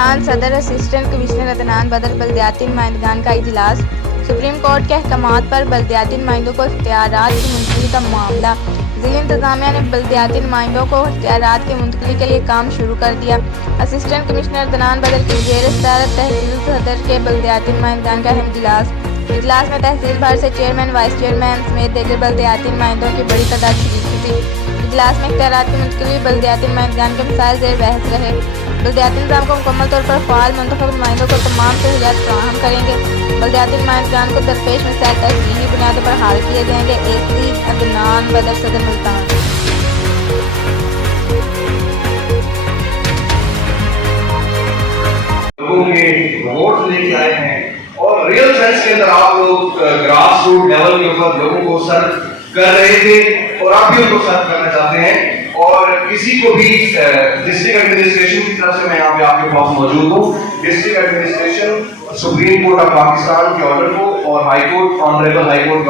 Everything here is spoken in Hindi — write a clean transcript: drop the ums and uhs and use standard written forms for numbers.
सुल्तान सदर असिस्टेंट कमिश्नर अदनान बदर बल्दियाती नुमाइंदगान का इजलास। सुप्रीम कोर्ट के अहकामात पर बल्दियाती नुमाइंदों को इख्तियारात की मुंतकली का मामला। ज़िला इंतज़ामिया ने बल्दियाती नुमाइंदों को इख्तियारात की मुंतकली के लिए काम शुरू कर दिया। असिस्टेंट कमिश्नर अदनान बदर की ज़ेर सदारत तहसील सदर के बल्दियाती नुमाइंदगान का अहम इजलास में तहसील भर से चेयरमैन, वाइस चेयरमैन समेत दीगर बल्दियाती नुमाइंदों की बड़ी तादाद शरीक थी। इजलास में इख्तियारात की मुंतकली बल्दियाती नुमाइंदगान के मसाइल ज़ेर बहस रहे। बल्दियाती निज़ाम को मुकम्मल तौर पर फ़ाल मुंतखब नुमाइंदों को तमाम सहूलियात फराहम करेंगे। बल्दियाती नुमाइंदगान को दरपेश मसाइल तरजीही बुनियादों पर हल किए जाएंगे। एसी अदनान बदर सदर मुल्तान। लोगों के वोट लेके आए हैं और रियल सेंस के अंदर आप लोग ग्रास रूट लेवल के ऊपर लोगों को सर्व कर रहे थे और आप भी उनको सर्व करना चाहते हैं। और किसी को भी डिस्ट्रिक्ट एडमिनिस्ट्रेशन की तरफ से मैं यहाँ पे आपके पास मौजूद हूँ। District administration supreme court of Pakistan के ऑर्डर को और high court honourable high court